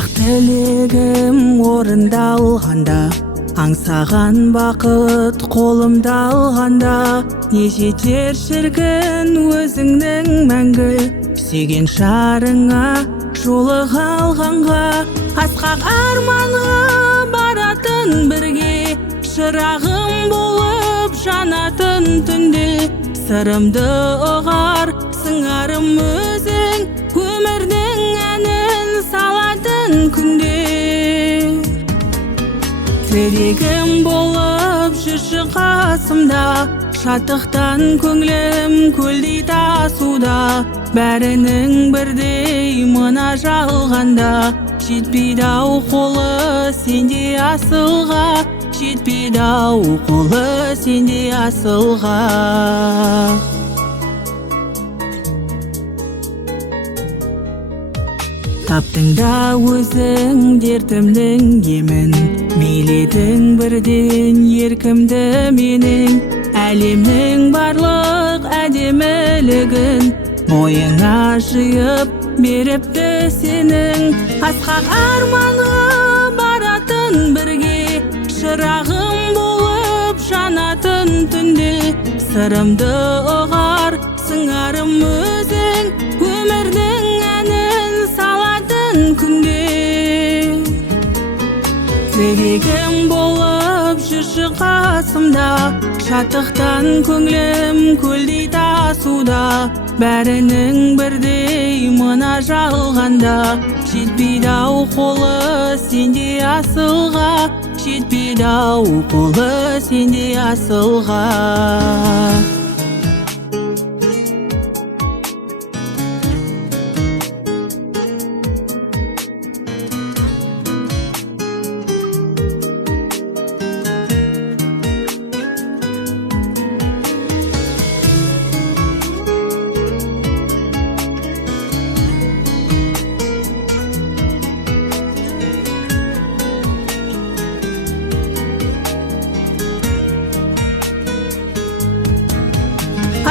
Бірақ тілегім орындалғанда, аңсаған бақыт қолымда алғанда, не жетер шіркін өзіңнің мәңгі сүйген шарыңа жолыға алғанға. Асқақ арманға баратын бірге, шырағым болып жанатын түнде. Сырымды ұғар сыңарым өзің, өмірдің әнін салатын күнде. Тілегім болып жүрші қасымда, шаттықтан көңілім көлдей тасуда. Бәрінің бірдей мына жалғанда, жетпейді-ау қолы сенде асылға, жетпейді-ау қолы сенде асылға. Таптың да өзің дертімнің емін, мейледің бірден еркімді менің. Әлемнің барлық әдемілігін бойыңа жиып беріпті сенің. Асқақ арманға баратын бірге, шырағым болып жанатын түнде. Сырымды ұғар сыңарым өзің, өмірдің әнін салатын күнде. Тілегім болып жүрші қасымда, шаттықтан көңілім көлдей тасуда. Бәрінің бірдей мына жалғанда, жетпейді-ау қолы сенде асылға, жетпейді-ау қолы сенде асылға.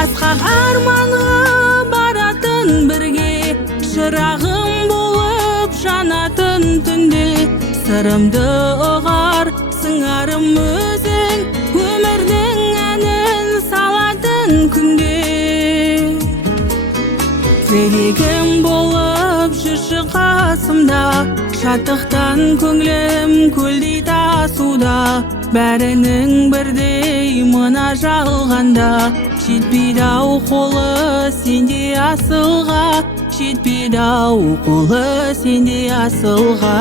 Асқақ арманға баратын бірге, шырағым болып жанатын түнде. Сырымды ұғар сыңарым өзің, өмірдің әнін салатын күнде. Тілегім болып жүрші қасымда, шаттықтан көңілім көлдей тасуда. Бәрінің бірдей мына жалғанда, жетпейді-ау қолы сенде асылға, жетпейді-ау қолы сенде асылға.